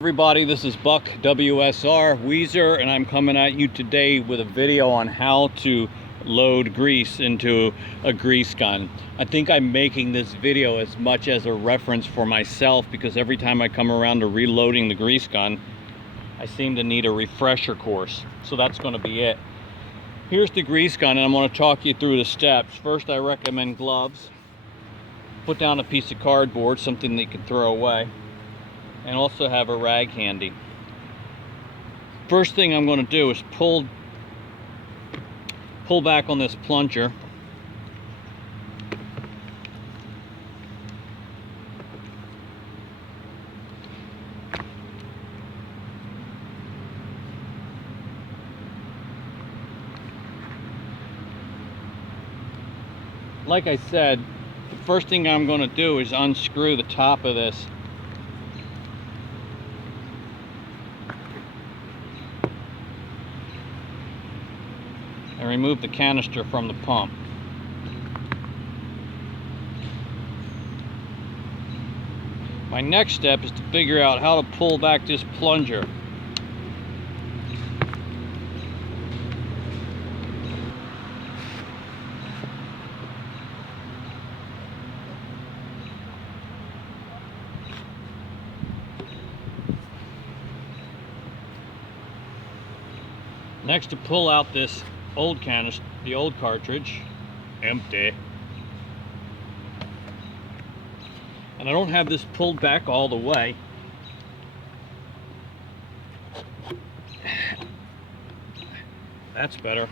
Everybody, this is Buck WSR Weezer, and I'm coming at you today with a video on how to load grease into a grease gun. I think I'm making this video as much as a reference for myself because every time I come around to reloading the grease gun, I seem to need a refresher course. So that's going to be it. Here's the grease gun, and I'm going to talk you through the steps. First, I recommend gloves. Put down a piece of cardboard, something that you can throw away, and also have a rag handy. First thing I'm going to do is pull back on this plunger. Like I said, the first thing I'm going to do is unscrew the top of this. And remove the canister from the pump. My next step is to figure out how to pull back this plunger. Next, to pull out this old canister, the old cartridge, empty. And I don't have this pulled back all the way. That's better.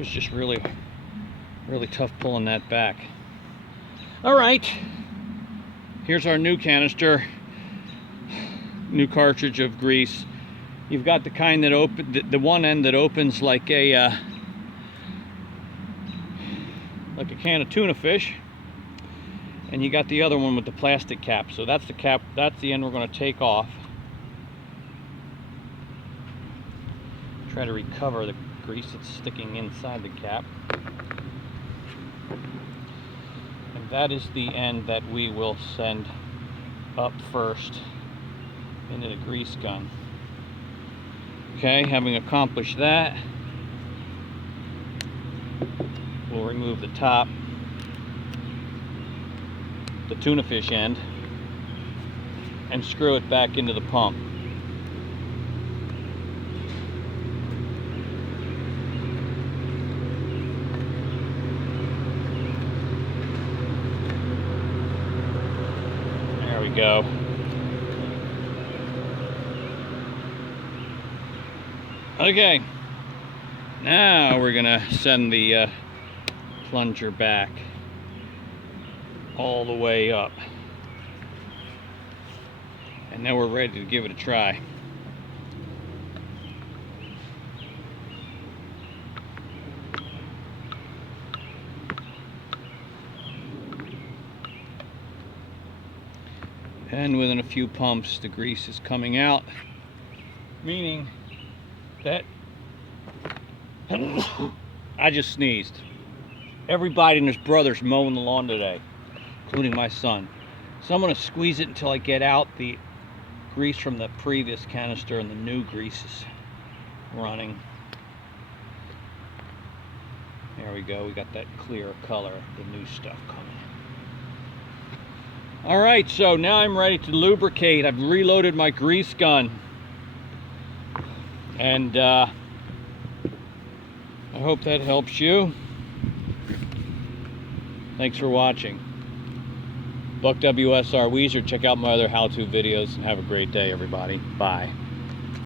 It's just really tough pulling that back. All right, here's our new canister, new cartridge of grease. You've got the kind that the one end that opens like a can of tuna fish, and you got the other one with the plastic cap. So that's the cap, that's the end we're going to take off. Try to recover the grease that's sticking inside the cap. And that is the end that we will send up first into the grease gun. Okay, having accomplished that, we'll remove the top, the tuna fish end, and screw it back into the pump. There we go. Okay, now we're gonna send the plunger back all the way up, and now we're ready to give it a try. And within a few pumps, the grease is coming out, meaning that I just sneezed. Everybody and his brother's mowing the lawn today, including my son. So I'm going to squeeze it until I get out the grease from the previous canister and the new grease is running. There we go. We got that clear color, the new stuff coming. All right, so now I'm ready to lubricate. I've reloaded my grease gun. And I hope that helps you. Thanks for watching. Buck WSR Weezer. Check out my other how-to videos and have a great day, everybody. Bye.